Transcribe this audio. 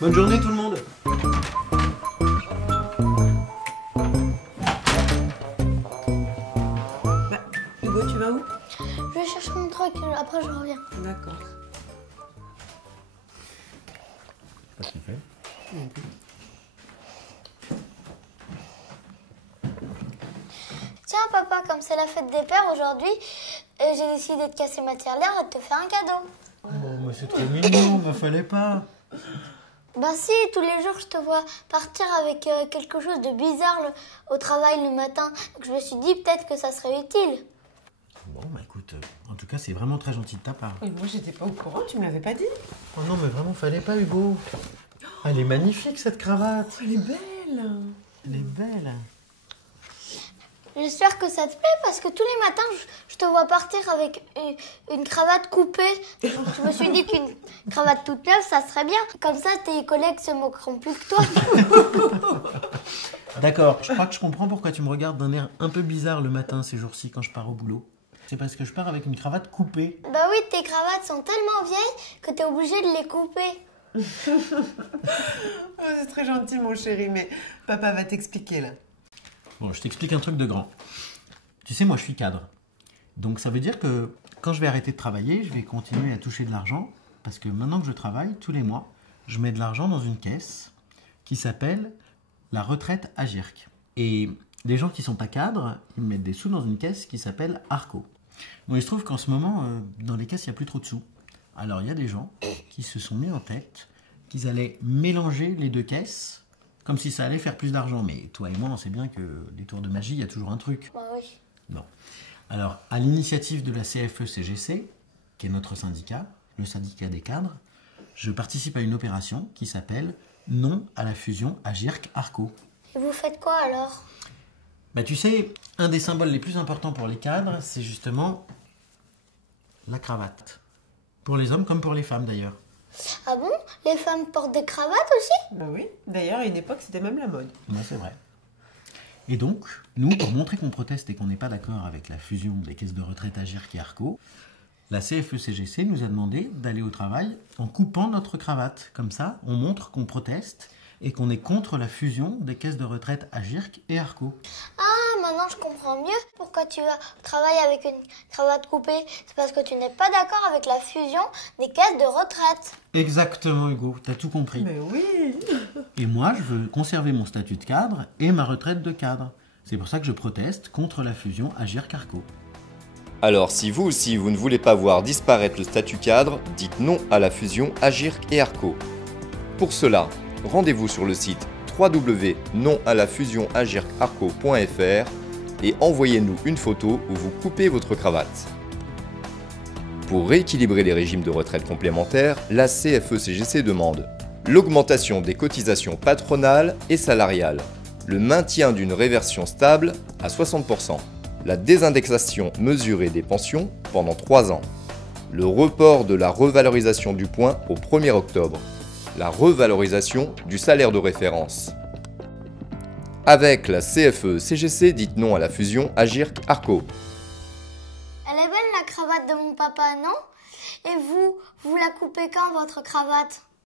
Bonne journée tout le monde. Hugo, tu vas où? Je vais chercher mon truc, après je reviens. D'accord. Pas ce qu'il fait. Tiens papa, comme c'est la fête des pères aujourd'hui, j'ai décidé de casser ma tirelire et de te faire un cadeau. Oh, mais c'est trop mignon, mais fallait pas. Bah si, tous les jours je te vois partir avec quelque chose de bizarre au travail le matin. Donc je me suis dit peut-être que ça serait utile. Bon, bah écoute, en tout cas, c'est vraiment très gentil de ta part. Et moi, j'étais pas au courant, tu me l'avais pas dit. Oh non, mais vraiment, fallait pas, Hugo. Elle est magnifique, cette cravate. Elle est belle. Elle est belle. J'espère que ça te plaît parce que tous les matins je te vois partir avec une cravate coupée. Donc je me suis dit qu'une cravate toute neuve ça serait bien. Comme ça tes collègues se moqueront plus que toi. D'accord, je crois que je comprends pourquoi tu me regardes d'un air un peu bizarre le matin ces jours-ci quand je pars au boulot. C'est parce que je pars avec une cravate coupée. Bah oui, tes cravates sont tellement vieilles que t'es obligé de les couper. Oh, c'est très gentil, mon chéri, mais papa va t'expliquer, là. Bon, je t'explique un truc de grand. Tu sais, moi, je suis cadre. Donc, ça veut dire que quand je vais arrêter de travailler, je vais continuer à toucher de l'argent. Parce que maintenant que je travaille, tous les mois, je mets de l'argent dans une caisse qui s'appelle la retraite Agirc. Et les gens qui sont pas cadres, ils mettent des sous dans une caisse qui s'appelle Arco. Bon, il se trouve qu'en ce moment, dans les caisses, il n'y a plus trop de sous. Alors, il y a des gens qui se sont mis en tête qu'ils allaient mélanger les deux caisses comme si ça allait faire plus d'argent. Mais toi et moi, on sait bien que les tours de magie, il y a toujours un truc. Bah oui. Non. Alors, à l'initiative de la CFE-CGC, qui est notre syndicat, le syndicat des cadres, je participe à une opération qui s'appelle Non à la fusion Agirc-Arco. Et vous faites quoi alors? Bah, tu sais, un des symboles les plus importants pour les cadres, c'est justement la cravate. Pour les hommes comme pour les femmes d'ailleurs. Ah bon? Les femmes portent des cravates aussi? Bah oui, d'ailleurs, à une époque, c'était même la mode. Ouais, c'est vrai. Et donc, nous, pour montrer qu'on proteste et qu'on n'est pas d'accord avec la fusion des caisses de retraite Agirc et Arco, la CFE-CGC nous a demandé d'aller au travail en coupant notre cravate. Comme ça, on montre qu'on proteste et qu'on est contre la fusion des caisses de retraite Agirc et Arco. Ah, maintenant je comprends mieux pourquoi tu vas travailler avec une cravate coupée. C'est parce que tu n'es pas d'accord avec la fusion des caisses de retraite. Exactement, Hugo, t'as tout compris. Mais oui. Et moi, je veux conserver mon statut de cadre et ma retraite de cadre. C'est pour ça que je proteste contre la fusion Agirc-Arco. Alors si vous aussi vous ne voulez pas voir disparaître le statut cadre, dites non à la fusion Agirc et Arco. Pour cela, rendez-vous sur le site www.nonalafusionagircarco.fr et envoyez-nous une photo où vous coupez votre cravate. Pour rééquilibrer les régimes de retraite complémentaires, la CFE-CGC demande l'augmentation des cotisations patronales et salariales, le maintien d'une réversion stable à 60%, la désindexation mesurée des pensions pendant 3 ans, le report de la revalorisation du point au 1er octobre, la revalorisation du salaire de référence. Avec la CFE-CGC, dites non à la fusion Agirc-Arco. Elle est belle la cravate de mon papa, non? Et vous la coupez quand votre cravate?